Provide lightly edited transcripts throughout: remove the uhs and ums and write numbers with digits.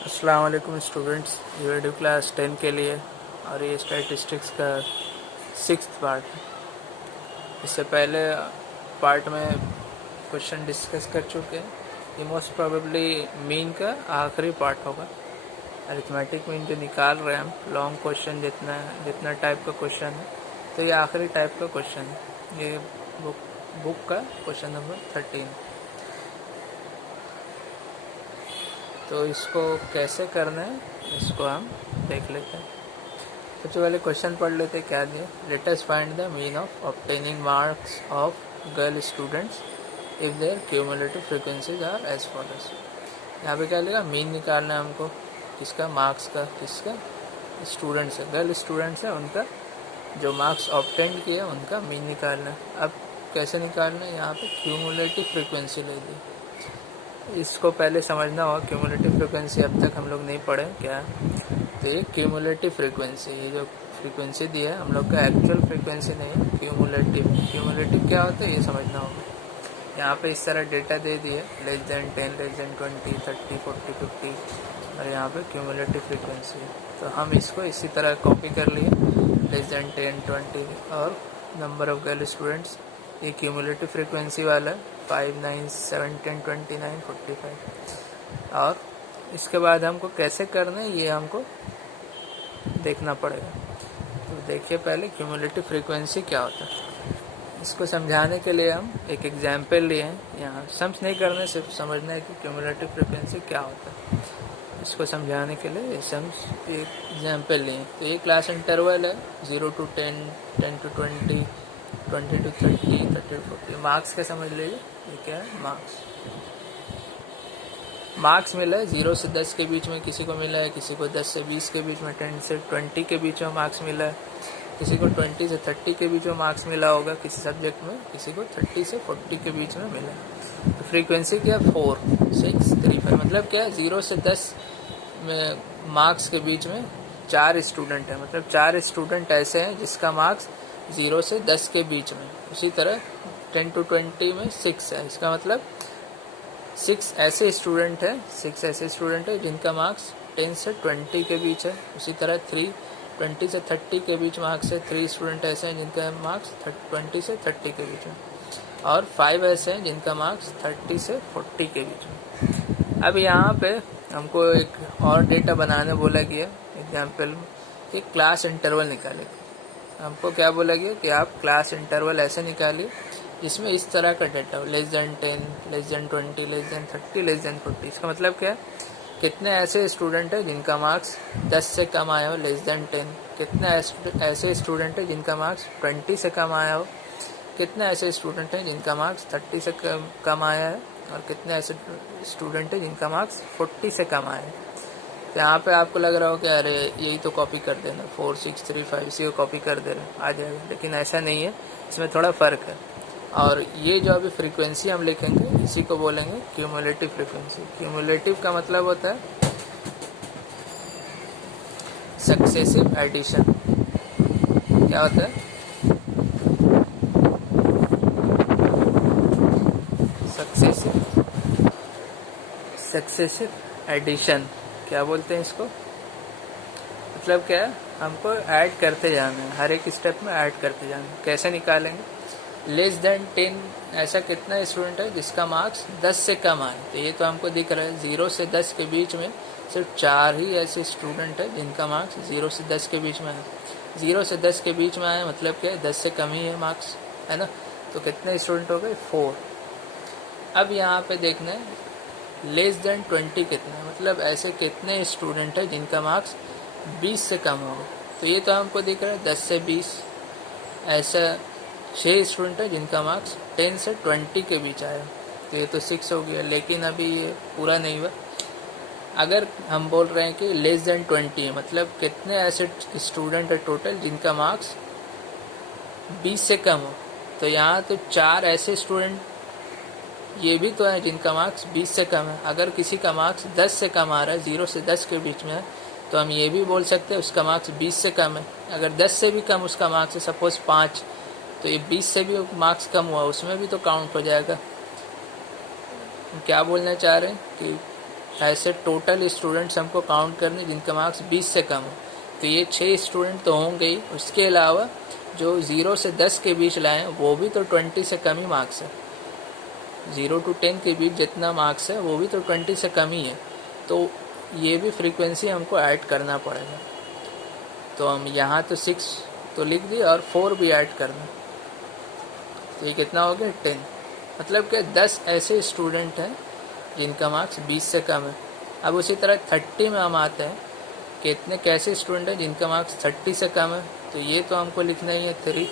अस्सलाम वालेकुम स्टूडेंट्स, ये वीडियो क्लास 10 के लिए और ये स्टैटिस्टिक्स का 6th पार्ट है। इससे पहले पार्ट में क्वेश्चन डिस्कस कर चुके हैं। ये मोस्ट प्रोबेबली मीन का आखिरी पार्ट होगा। अरिथमेटिक मीन जो निकाल रहे हैं हम, लॉन्ग क्वेश्चन जितना टाइप का क्वेश्चन है, तो ये आखिरी टाइप का क्वेश्चन है। ये बुक का क्वेश्चन नंबर 13। तो इसको कैसे करना है इसको हम देख लेते हैं। सबसे पहले क्वेश्चन पढ़ लेते हैं क्या दिया। Let us find the mean of obtaining marks of girl students if their cumulative frequencies are as follows. यहाँ पे क्या लिखा, मीन निकालना है हमको किसका, मार्क्स का, किसका, स्टूडेंट्स है, गर्ल स्टूडेंट्स है, उनका जो मार्क्स ऑब्टेन किया उनका मीन निकालना है। अब कैसे निकालना है, यहाँ पे क्यूमुलेटिव फ्रीक्वेंसी ले दी। इसको पहले समझना होगा। क्यूमुलेटिव फ्रीक्वेंसी अब तक हम लोग नहीं पढ़े क्या है। तो ये क्यूमुलेटिव फ्रीक्वेंसी, ये जो फ्रीक्वेंसी दी है हम लोग का एक्चुअल फ्रीक्वेंसी नहीं है, क्यूमुलेटिव क्या होता है ये समझना होगा। यहाँ पे इस तरह डेटा दे दिए, लेस देन 10, लेस देन 20, 30, 40, 50, और यहाँ पे क्यूमुलेटिव फ्रीक्वेंसी है। तो हम इसको इसी तरह कॉपी कर लिए, लेस देन 10, 20 और नंबर ऑफ गर्ल स्टूडेंट्स। ये क्यूमुलेटिव फ्रीक्वेंसी वाला 5, 9, 7, 10, 29, 45। और इसके बाद हमको कैसे करना है ये हमको देखना पड़ेगा। तो देखिए पहले क्यूमुलेटिव फ्रीक्वेंसी क्या होता है। इसको समझाने के लिए हम एक एग्जाम्पल लिए हैं। यहाँ सम्स नहीं करना, सिर्फ समझना है कि क्यूमुलेटिव फ्रीक्वेंसी क्या होता है। इसको समझाने के लिए सम्स एक एग्जाम्पल लिए। तो ये क्लास इंटरवल है 0 to 10, 10 to 20, 20 to 30, 30 to 40। Marks का समझ लीजिए, ये क्या है, मार्क्स मिला है 0 से 10 के बीच में किसी को मिला है, किसी को 10 से 20 के बीच में, 10 से 20 के बीच में मार्क्स मिला है, किसी को 20 से 30 के बीच में मार्क्स मिला होगा किसी सब्जेक्ट में, किसी को 30 से 40 के बीच में मिला। तो फ्रीक्वेंसी क्या है, 4, 6, 3, 5। मतलब क्या है, 0 से 10 में मार्क्स के बीच में 4 स्टूडेंट हैं। मतलब 4 स्टूडेंट ऐसे हैं जिसका मार्क्स 0 से 10 के बीच में। उसी तरह 10 to 20 में 6 है। इसका मतलब 6 ऐसे स्टूडेंट है जिनका मार्क्स 10 से 20 के बीच है। उसी तरह 20 से 30 के बीच मार्क्स है। 3 स्टूडेंट ऐसे हैं जिनका मार्क्स 20 से 30 के बीच में। और 5 ऐसे हैं जिनका मार्क्स 30 से 40 के बीच में। अब यहाँ पे हमको एक और डेटा बनाने बोला गया। एग्जाम्पल में एक क्लास इंटरवल निकाले। हमको क्या बोला गया कि आप क्लास इंटरवल ऐसे निकालिए जिसमें इस तरह का डेटा हो, less than 10, less than 20, less than 30, less than 40। इसका मतलब क्या है, कितने ऐसे स्टूडेंट है जिनका मार्क्स 10 से कम आया हो, लेस देन 10। कितने ऐसे स्टूडेंट है जिनका मार्क्स 20 से कम आया हो, कितने ऐसे स्टूडेंट हैं जिनका मार्क्स 30 से कम आया है, और कितने ऐसे स्टूडेंट हैं जिनका मार्क्स 40 से कम आया है। तो यहाँ पे आपको लग रहा हो कि अरे यही तो कॉपी कर देना, 4, 6, 3, 5 इसी को कॉपी कर दे रहे आ जाएगा। लेकिन ऐसा नहीं है, इसमें थोड़ा फ़र्क है। और ये जो अभी फ्रीक्वेंसी हम लिखेंगे इसी को बोलेंगे क्यूमुलेटिव फ्रीक्वेंसी। क्यूमुलेटिव का मतलब होता है सक्सेसिव एडिशन। क्या होता है, सक्सेसिव एडिशन। क्या बोलते हैं इसको, मतलब क्या है, हमको ऐड करते जाना है, हर एक स्टेप में ऐड करते जाना है। कैसे निकालेंगे, लेस देन 10 ऐसा कितना स्टूडेंट है जिसका मार्क्स 10 से कम आए। तो ये तो हमको दिख रहा है 0 से 10 के बीच में सिर्फ 4 ही ऐसे स्टूडेंट है जिनका मार्क्स 0 से 10 के बीच में है। 0 से 10 के बीच में आए मतलब क्या है, 10 से कम ही है मार्क्स, है ना। तो कितने स्टूडेंट हो गए, 4। अब यहाँ पे देखना है लेस देन 20 कितना है, मतलब ऐसे कितने स्टूडेंट है जिनका मार्क्स 20 से कम होगा। तो ये तो हमको दिख रहा है 10 से 20। ऐसा 6 स्टूडेंट है जिनका मार्क्स 10 से 20 के बीच आया। तो ये तो 6 हो गया, लेकिन अभी ये पूरा नहीं हुआ। अगर हम बोल रहे हैं कि लेस देन 20 है, मतलब कितने ऐसे स्टूडेंट है टोटल जिनका मार्क्स 20 से कम हो। तो यहाँ तो 4 ऐसे स्टूडेंट ये भी तो है जिनका मार्क्स 20 से कम है। अगर किसी का मार्क्स 10 से कम आ रहा है, 0 से 10 के बीच में है, तो हम ये भी बोल सकते हैं उसका मार्क्स 20 से कम है। अगर 10 से भी कम उसका मार्क्स है, सपोज 5, तो ये 20 से भी मार्क्स कम हुआ, उसमें भी तो काउंट हो जाएगा। हम क्या बोलना चाह रहे हैं कि ऐसे टोटल स्टूडेंट्स हमको काउंट करने जिनका मार्क्स 20 से कम हो। तो ये 6 स्टूडेंट तो होंगे ही, उसके अलावा जो 0 से 10 के बीच लाए वो भी तो 20 से कम ही मार्क्स है। 0 to 10 के बीच जितना मार्क्स है वो भी तो 20 से कम ही है। तो ये भी फ्रीक्वेंसी हमको ऐड करना पड़ेगा। तो हम यहाँ तो 6 तो लिख दिए और 4 भी ऐड करना। तो ये कितना हो गया 10। मतलब कि 10 ऐसे स्टूडेंट हैं जिनका मार्क्स 20 से कम है। अब उसी तरह 30 में हम आते हैं कि इतने कैसे स्टूडेंट हैं जिनका मार्क्स 30 से कम है। तो ये तो हमको लिखना ही है 3।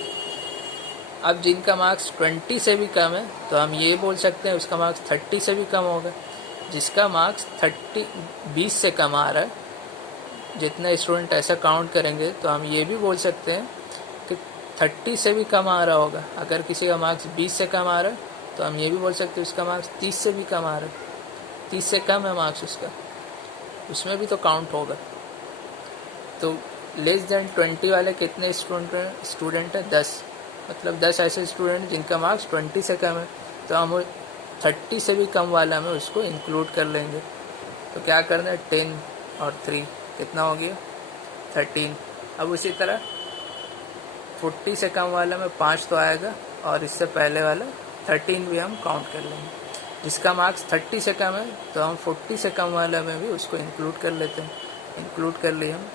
अब जिनका मार्क्स 20 से भी कम है तो हम ये बोल सकते हैं उसका मार्क्स 30 से भी कम होगा। जिसका मार्क्स 20 से कम आ रहा है, जितना स्टूडेंट ऐसा काउंट करेंगे तो हम ये भी बोल सकते हैं कि 30 से भी कम आ रहा होगा। अगर किसी का मार्क्स 20 से कम आ रहा है तो हम ये भी बोल सकते हैं उसका मार्क्स 30 से भी कम आ रहा है। 30 से कम है मार्क्स उसका, उसमें भी तो काउंट होगा। तो लेस देन 20 वाले कितने स्टूडेंट है 10। मतलब 10 ऐसे स्टूडेंट जिनका मार्क्स 20 से कम है। तो हम 30 से भी कम वाला में उसको इंक्लूड कर लेंगे। तो क्या करना है 10 और 3 कितना हो गया 13। अब उसी तरह 40 से कम वाला में 5 तो आएगा और इससे पहले वाला 13 भी हम काउंट कर लेंगे। जिसका मार्क्स 30 से कम है तो हम 40 से कम वाला में भी उसको इंक्लूड कर लेते हैं। इंक्लूड कर लिए हम,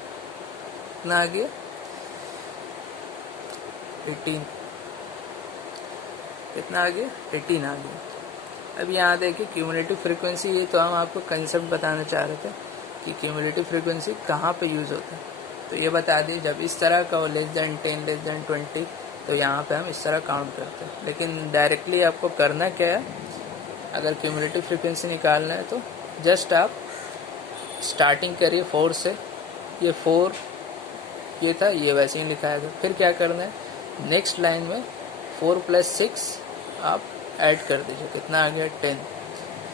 कितना आ गया 18। कितना आ गया 18 आ गया। अब यहाँ देखिए क्यूमुलेटिव फ्रीक्वेंसी, ये तो हम आपको कंसेप्ट बताना चाह रहे थे कि क्यूमुलेटिव फ्रीक्वेंसी कहाँ पे यूज़ होता है। तो ये बता दिए जब इस तरह का हो लेस देन 10 लेस देन 20 तो यहाँ पे हम इस तरह काउंट करते हैं। लेकिन डायरेक्टली आपको करना क्या है, अगर क्यूमुलेटिव फ्रीक्वेंसी निकालना है तो जस्ट आप स्टार्टिंग करिए 4 से। ये 4 ये था, ये वैसे ही लिखाया था। फिर क्या करना है नेक्स्ट लाइन में 4 + 6 आप ऐड कर दीजिए। कितना आ गया 10।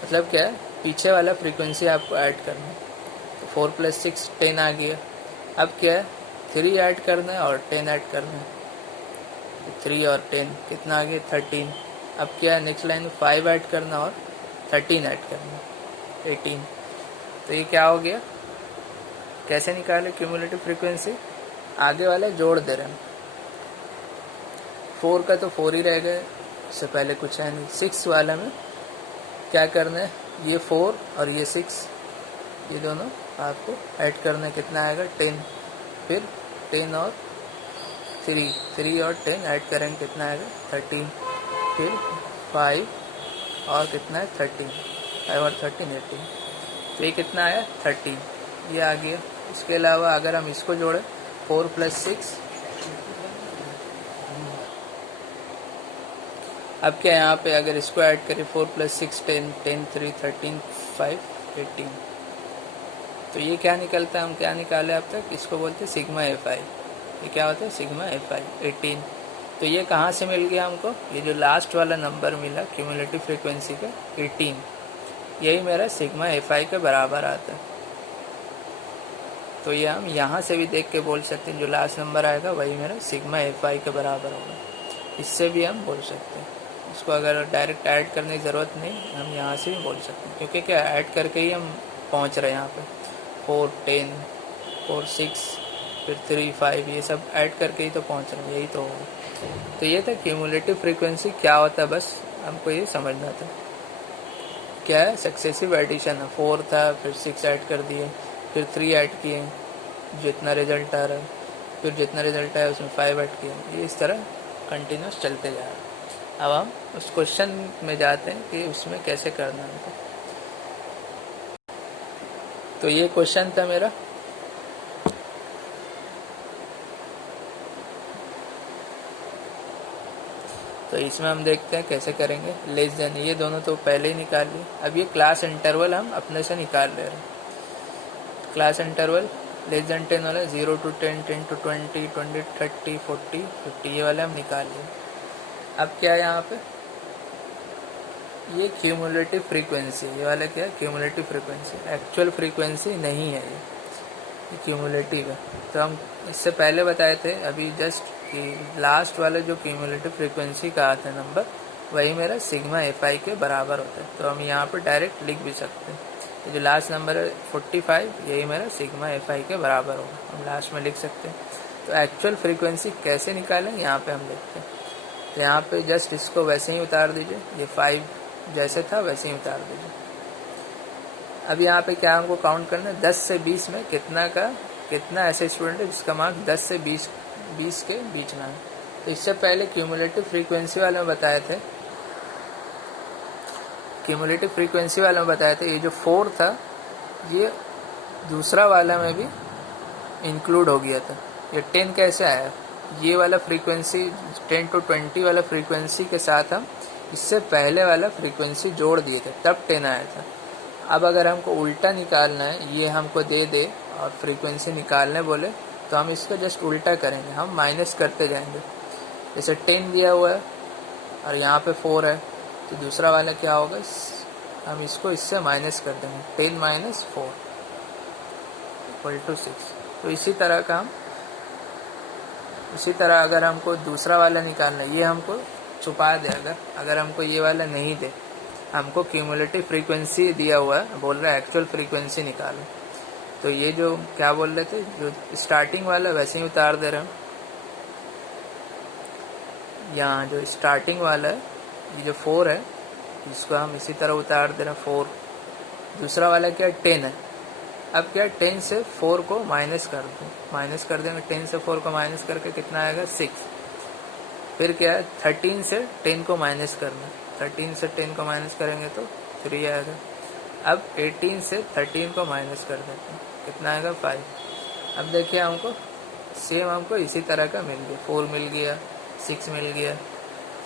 मतलब क्या है पीछे वाला फ्रीक्वेंसी आपको ऐड करना है। तो 4 + 6 10 आ गया। अब क्या है 3 ऐड करना है और 10 ऐड करना है। 3 और 10 कितना आ गया 13। अब क्या है नेक्स्ट लाइन में 5 ऐड करना और 13 ऐड करना 18। तो ये क्या हो गया, कैसे निकाले क्यूमुलेटिव फ्रीक्वेंसी, आगे वाला जोड़ दे रहे हैं। 4 का तो 4 ही रह गए, इससे पहले कुछ है नहीं। 6 वाला में क्या करना है, ये 4 और ये 6 ये दोनों आपको ऐड करना है। कितना आएगा 10। फिर 10 और 3 और 10 ऐड करेंगे, कितना आएगा 13। फिर 5 और कितना है 13, 5 और 13 18। तो ये कितना आया 13, ये आ गया। इसके अलावा अगर हम इसको जोड़ें 4 + 6, अब क्या यहाँ पे अगर इसको ऐड करें 4 + 6 10 10 3 13 5 18। तो ये क्या निकलता है, हम क्या निकाले अब तक, इसको बोलते हैं सिग्मा FI। ये क्या होता है सिग्मा FI 18। तो ये कहाँ से मिल गया हमको, ये जो लास्ट वाला नंबर मिला क्यूमुलेटिव फ्रीक्वेंसी का 18, यही मेरा सिग्मा FI के बराबर आता है। तो ये हम यहाँ से भी देख के बोल सकते हैं जो लास्ट नंबर आएगा वही मेरा सिग्मा FI के बराबर होगा। इससे भी हम बोल सकते हैं, इसको अगर डायरेक्ट ऐड करने की ज़रूरत नहीं, हम यहाँ से भी बोल सकते हैं। क्योंकि क्या ऐड करके ही हम पहुँच रहे हैं यहाँ पे 4 10 4 6 फिर 3 5 ये सब ऐड करके ही तो पहुँच रहे हैं, यही तो होगा। तो ये था क्यूमुलेटिव फ्रीक्वेंसी क्या होता है, बस हमको ये समझना था। क्या है सक्सेसिव एडिशन है, 4 था फिर 6 ऐड कर दिए, फिर 3 ऐड किए, जितना रिजल्ट आ रहा है, फिर जितना रिजल्ट आया उसमें 5 ऐड किए, ये इस तरह कंटिन्यूस चलते जा रहा है। अब हम उस क्वेश्चन में जाते हैं कि उसमें कैसे करना है हमको। तो ये क्वेश्चन था मेरा। तो इसमें हम देखते हैं कैसे करेंगे। लेस देन ये दोनों तो पहले ही निकाल लिए, अब ये क्लास इंटरवल हम अपने से निकाल ले रहे हैं। क्लास इंटरवल लेस देन 10 वाला 0 to 10 10 to 20 20 30 40 50 ये वाले हम निकाल लिए। अब क्या है यहाँ पे, ये क्यूमुलेटिव फ्रीक्वेंसी, ये वाला क्या है क्यूमुलेटिव फ्रीक्वेंसी, एक्चुअल फ्रीक्वेंसी नहीं है ये क्यूमुलेटिव है। तो हम इससे पहले बताए थे अभी जस्ट कि लास्ट वाला जो क्यूमुलेटिव फ्रीक्वेंसी का आता है नंबर, वही मेरा सिग्मा FI के बराबर होता है। तो हम यहाँ पर डायरेक्ट लिख भी सकते हैं। तो जो लास्ट नंबर है 45, यही मेरा सिग्मा FI के बराबर होगा, हम लास्ट में लिख सकते हैं। तो एक्चुअल फ्रीक्वेंसी कैसे निकालें यहाँ पे हम देखते हैं। तो यहाँ पे जस्ट इसको वैसे ही उतार दीजिए, ये 5 जैसे था वैसे ही उतार दीजिए। अब यहाँ पे क्या हमको काउंट करना है, 10 से 20 में कितना ऐसे स्टूडेंट है जिसका मार्क 10 से 20 के बीच में है। तो इससे पहले क्यूमुलेटिव फ्रीक्वेंसी वाले में बताए थे, ये जो 4 था ये दूसरा वाला में भी इंक्लूड हो गया था। ये 10 कैसे आया, ये वाला फ्रीक्वेंसी 10 to 20 वाला फ्रीक्वेंसी के साथ हम इससे पहले वाला फ्रीक्वेंसी जोड़ दिए थे, तब 10 आया था। अब अगर हमको उल्टा निकालना है, ये हमको दे और फ्रीक्वेंसी निकालने बोले तो हम इसको जस्ट उल्टा करेंगे, हम माइनस करते जाएंगे। जैसे 10 दिया हुआ है और यहाँ पे 4 है, तो दूसरा वाला क्या होगा, हम इसको इससे माइनस कर देंगे, 10 माइनस 4 इक्वल टू 6। तो इसी तरह अगर हमको दूसरा वाला निकालना है, ये हमको छुपा दे, अगर हमको ये वाला नहीं दे, हमको क्यूमुलेटिव फ्रीक्वेंसी दिया हुआ है, बोल रहा है एक्चुअल फ्रीक्वेंसी निकालो, तो ये जो क्या बोल रहे थे, जो स्टार्टिंग वाला वैसे ही उतार दे रहे हैं। यहाँ जो स्टार्टिंग वाला है, ये जो 4 है, इसको हम इसी तरह उतार दे रहे हैं 4। दूसरा वाला क्या 10 है, अब क्या 10 से 4 को माइनस कर देंगे, 10 से 4 को माइनस करके कितना आएगा 6। फिर क्या है 13 से 10 को माइनस करना, 13 से 10 को माइनस करेंगे तो 3 आएगा। अब 18 से 13 को माइनस कर देते हैं, कितना आएगा 5। अब देखिए हमको इसी तरह का मिल गया, 4 मिल गया, 6 मिल गया,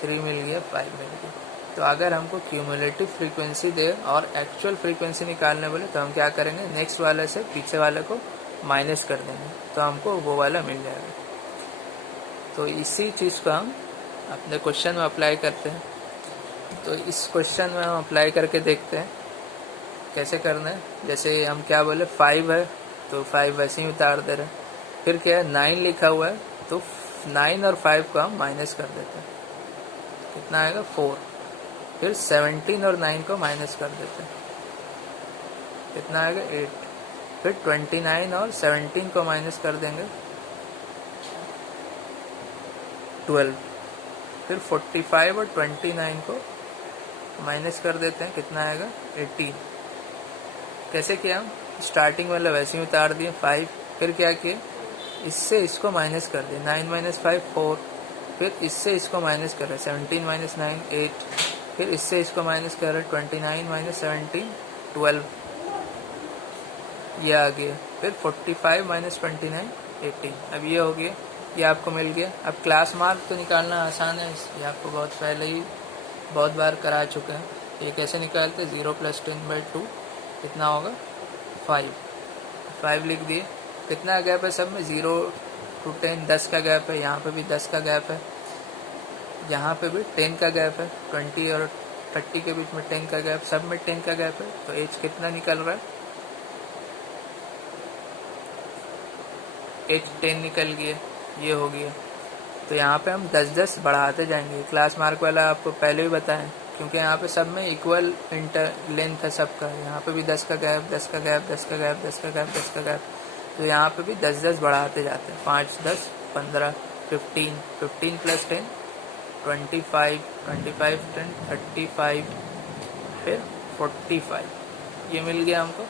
3 मिल गया, 5 मिल गया। तो अगर हमको क्यूमुलेटिव फ्रीक्वेंसी दे और एक्चुअल फ्रीक्वेंसी निकालने बोले तो हम क्या करेंगे, नेक्स्ट वाले से पीछे वाले को माइनस कर देंगे, तो हमको वो वाला मिल जाएगा। तो इसी चीज़ को हम अपने क्वेश्चन में अप्लाई करते हैं। तो इस क्वेश्चन में हम अप्लाई करके देखते हैं कैसे करना है। जैसे हम क्या बोले 5 है तो 5 वैसे ही उतार दे रहे हैं। फिर क्या है 9 लिखा हुआ है तो 9 और 5 को हम माइनस कर देते हैं, कितना आएगा 4। फिर 17 और 9 को माइनस कर देते हैं, कितना आएगा 8। फिर 29 और 17 को माइनस कर देंगे 12। फिर 45 और 29 को माइनस कर देते हैं, कितना आएगा 18। कैसे किया हम, स्टार्टिंग वाला वैसे ही उतार दिए 5। फिर क्या किए, इससे इसको माइनस कर दिए, 9 माइनस 5 4। फिर इससे इसको माइनस कर रहे 17 माइनस 9 8। फिर इससे इसको माइनस कर रहे 29 माइनस 17 12, ये आ गया। फिर 45 माइनस 29 18। अब ये हो गया, ये आपको मिल गया। अब क्लास मार्क तो निकालना आसान है, ये आपको बहुत पहले ही बहुत बार करा चुके हैं। ये कैसे निकालते हैं, 0 + 10/2 कितना होगा 5 लिख दिए। कितना गैप है सब में, 0 to 10 10 का गैप है, यहाँ पे भी 10 का गैप है, यहाँ पे भी 10 का गैप है, 20 और 30 के बीच में 10 का गैप, सब में 10 का गैप है। तो एज कितना निकल रहा है, एज 10 निकल गया, ये हो गया। तो यहाँ पे हम 10-10 बढ़ाते जाएंगे। क्लास मार्क वाला आपको पहले ही बताएं, क्योंकि यहाँ पे सब में इक्वल लेंथ है सबका। यहाँ पे भी 10 का गैप, 10 का गैप, 10 का गैप, 10 का गैप, 10 का गैप। तो यहाँ पे भी 10-10 बढ़ाते जाते हैं, 5 10 15 15 15 + 10 25 25 10 35 फिर 45, ये मिल गया हमको।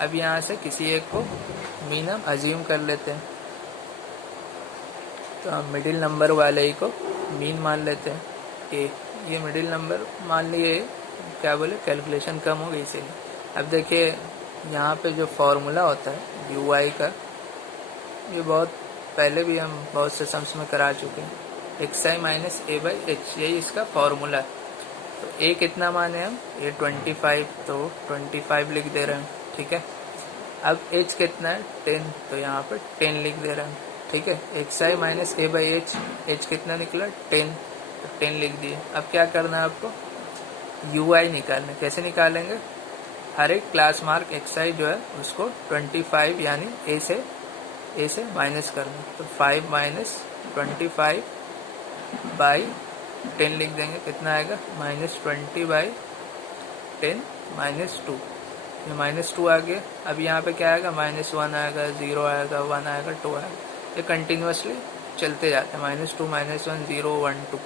अब यहाँ से किसी एक को मीन हम अज्यूम कर लेते हैं, तो हम मिडिल नंबर वाले ही को मीन मान लेते हैं ए। ये मिडिल नंबर मान लिए, क्या बोले कैलकुलेशन कम हो गई इसीलिए। अब देखिए यहाँ पे जो फॉर्मूला होता है UI का, ये बहुत पहले भी हम बहुत से सम्स में करा चुके हैं, xi - a/h, यही इसका फॉर्मूला है। तो a कितना माने हम, ये 25, तो 25 लिख दे रहे हैं, ठीक है। अब h कितना है 10, तो यहाँ पर 10 लिख दे रहे हैं, ठीक है। xi - a/h, h कितना निकला 10, तो 10 लिख दिए। अब क्या करना है आपको, UI निकालना। कैसे निकालेंगे, हर एक क्लास मार्क xi जो है उसको 25 यानी a से माइनस करना। तो 5 - 25 बाई 10 लिख देंगे, कितना आएगा -20/10 - 2। ये -2 आ गया। अब यहाँ पे क्या आएगा, -1 आएगा, 0 आएगा, 1 आएगा, 2 आएगा। ये कंटिन्यूसली चलते जाते हैं, -2 -1 0 1 2।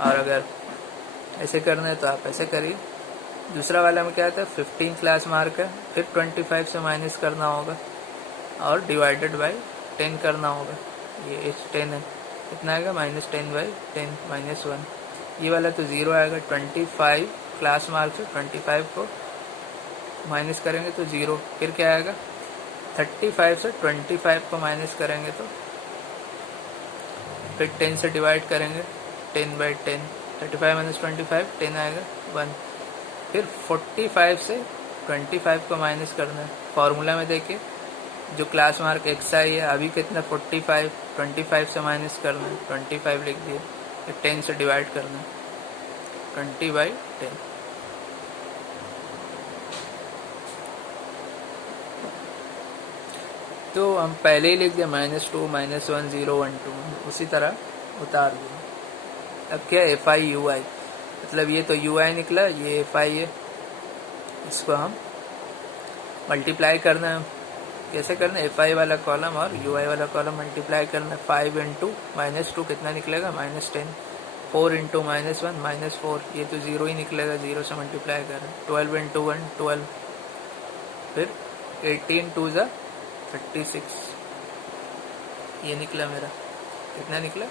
और अगर ऐसे करना है तो आप ऐसे करिए। दूसरा वाला में क्या आता है, 15 क्लास मार्क है, फिर 25 से माइनस करना होगा और डिवाइडेड बाय 10 करना होगा। ये एच 10 है, कितना आएगा, -10/10 -1। ये वाला तो 0 आएगा। 25 क्लास मार्क से 25 को माइनस करेंगे तो 0। फिर क्या आएगा, 35 से 25 को माइनस करेंगे तो फिर 10 से डिवाइड करेंगे, 10/10। 35 - 25 10 आएगा, 1। फिर 45 से 25 को माइनस करना है। फॉर्मूला में देखिए, जो क्लास मार्क एक्स आई है, अभी कितना 45, 25 से माइनस करना है, 25 लिख दिए, फिर 10 से डिवाइड करना है, 20/10। तो हम पहले ही लिख दिया -2 -1 0 1 2, उसी तरह उतार दिया। अब क्या, FI/UI, मतलब ये तो UI निकला, ये FI है, इसको हम मल्टीप्लाई करना है। कैसे करना है, FI वाला कॉलम और UI वाला कॉलम मल्टीप्लाई करना है। 5 × -2 कितना निकलेगा, -10। 4 × -1 -4, ये तो 0 ही निकलेगा, 0 से मल्टीप्लाई कर रहे हैं। 12 × 1 12, फिर 18 2 ज़ा 36, ये निकला मेरा, कितना निकला,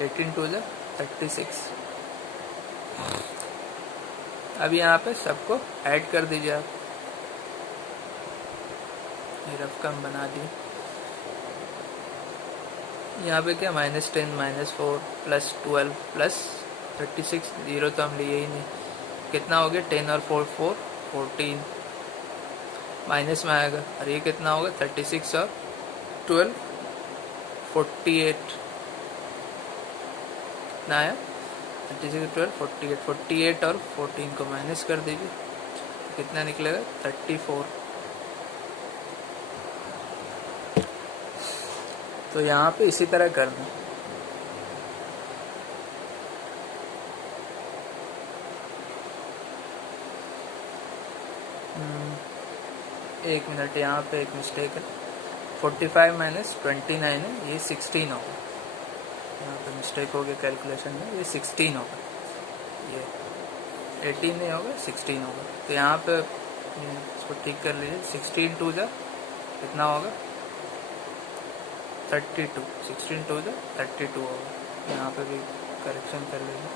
18 2 ज़ा 36। अब यहाँ पे सबको ऐड कर दीजिए आप, ये रफ कम बना दिए। यहाँ पे क्या, -10 -4 +12 +36, 0 तो हम लिए ही नहीं, कितना हो गया, 10 और 4 4 14, माइनस में आएगा, और ये कितना होगा, 36 और 12 48, कितना आया, 36 12 48, 48 और 14 को माइनस कर दीजिए, कितना निकलेगा, 34। तो यहाँ पे इसी तरह कर दें। एक मिनट, यहाँ पे एक मिस्टेक है, 45 - 29 है, ये 16 होगा। यहाँ पे मिस्टेक हो गया कैलकुलेशन में, ये 16 होगा, ये 18 नहीं होगा, 16 होगा। तो यहाँ पे इसको ठीक कर लीजिए। 16 2 ज़ा कितना होगा, 32, 16 2 ज़ा 32 होगा। यहाँ पे भी करेक्शन कर लीजिए,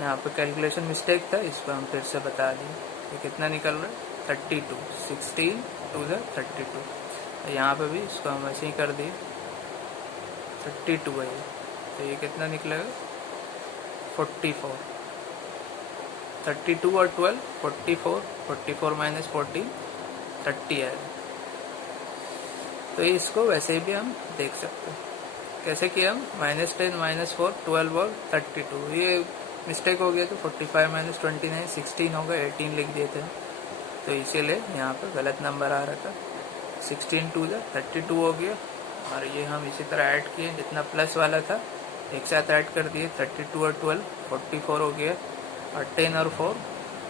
यहाँ पे कैलकुलेशन मिस्टेक था, इसको हम फिर से बता दिए। ये कितना निकल रहा है, 32, 16 2 ज़ा 32। यहाँ पे भी इसको हम ऐसे ही कर दिए, 32 है ये, तो ये कितना निकलेगा, 44। 32 और 12 44, 44 - 14 30 है। तो इसको वैसे भी हम देख सकते हैं, कैसे किया हम, -10 -4 12 और 32, ये मिस्टेक हो गया, तो 45 - 29 16 होगा, 18 लिख दिए थे, तो इसीलिए यहाँ पे गलत नंबर आ रहा था। 16 2 ज़ा 32 हो गया, और ये हम इसी तरह ऐड किए, जितना प्लस वाला था एक साथ ऐड कर दिए, 32 और 12 44 हो गया, और 10 और 4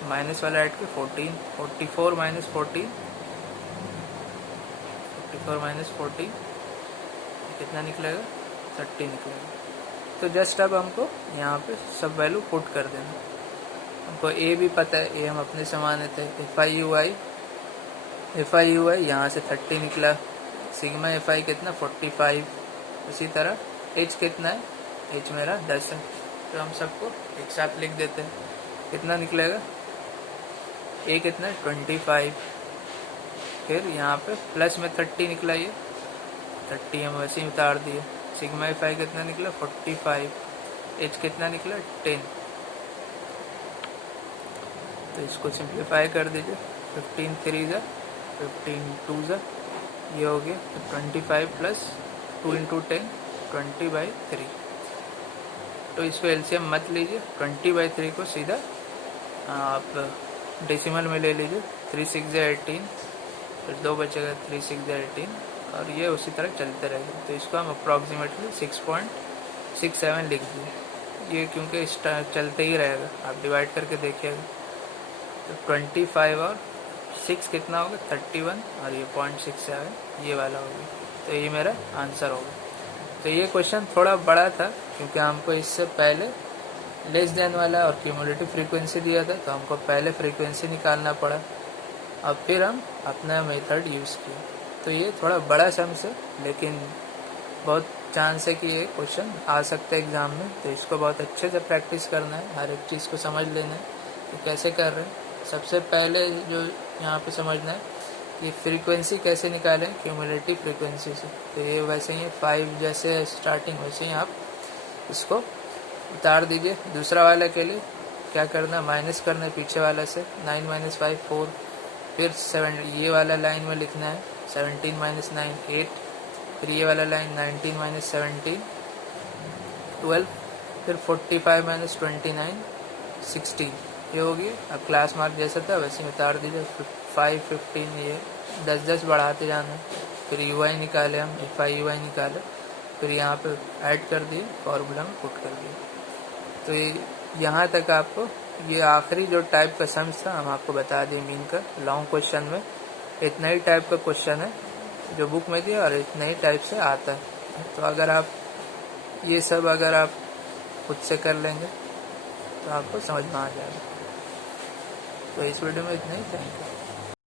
माइनस वाला ऐड किया, 14, 44 - 14, 44 - 14 कितना निकलेगा, 30 निकलेगा। तो जस्ट अब हमको यहाँ पे सब वैल्यू पुट कर देना। हमको ए भी पता है, ए हम अपने से माने थे, FI/UI यहाँ से 30 निकला, सिग्मा FI कितना, 45। उसी तरह एच कितना है, एच मेरा 10 है, तो हम सबको एक साथ लिख देते हैं, कितना निकलेगा, ए कितना है, 25। फिर यहाँ पे प्लस में 30 निकला, ये 30 हम वैसे ही उतार दिए। सिग्मा FI कितना निकला, 45। एच कितना निकला, 10। तो इसको सिंप्लीफाई कर दीजिए, 15 3 ज़ा 15 2 ज़ा, ये हो गया 25 + 2 × 10 20/3। तो इसको एलसीएम मत लीजिए, 20/3 को सीधा आप डेसिमल में ले लीजिए, 3 6 ज़ा 18, फिर 2 बचेगा, 3 6 ज़ा 18, और ये उसी तरह चलते रहेगा। तो इसको हम अप्रॉक्सीमेटली 6.67 लिख दिए, ये क्योंकि चलते ही रहेगा, आप डिवाइड करके देखिएगा। तो 25 और 6 कितना होगा 31, और ये 0.67 ये वाला होगा। तो ये मेरा आंसर होगा। तो ये क्वेश्चन थोड़ा बड़ा था क्योंकि हमको इससे पहले लेस देन वाला और क्यूमुलेटिव फ्रीक्वेंसी दिया था, तो हमको पहले फ्रीक्वेंसी निकालना पड़ा और फिर हम अपना मेथड यूज़ किया। तो ये थोड़ा बड़ा सम्स है, लेकिन बहुत चांस है कि ये क्वेश्चन आ सकता है एग्ज़ाम में। तो इसको बहुत अच्छे से प्रैक्टिस करना है, हर एक चीज़ को समझ लेना है कि कैसे कर रहे हैं। सबसे पहले जो यहाँ पे समझना है कि फ्रीक्वेंसी कैसे निकालें क्यूमुलेटिव फ्रीक्वेंसी से। तो ये वैसे ही 5 जैसे स्टार्टिंग, वैसे ही आप इसको उतार दीजिए। दूसरा वाला के लिए क्या करना, माइनस करना है पीछे वाला से, 9 - 5 4, फिर 7 ये वाला लाइन में लिखना है 17 - 9 8, फिर ये वाला लाइन 19 - 17 12, फिर 45 - 29 16। ये होगी। अब क्लास मार्क जैसा था वैसे ही उतार दीजिए। 5 15 ये 10 बढ़ाते जाना है। फिर UI निकाले हम, FI/UI निकाले, फिर यहाँ पे ऐड कर दिए, फॉर्मूला में पुट कर दिए। तो ये यहाँ तक आपको ये आखिरी जो टाइप का सम्स था हम आपको बता दिए मीन का। लॉन्ग क्वेश्चन में इतना ही टाइप का क्वेश्चन है जो बुक में दिया और इतना ही टाइप से आता है। तो अगर आप ये सब अगर आप खुद से कर लेंगे तो आपको समझ में आ जाएगा। तो इस वीडियो में इतना ही। Thank you.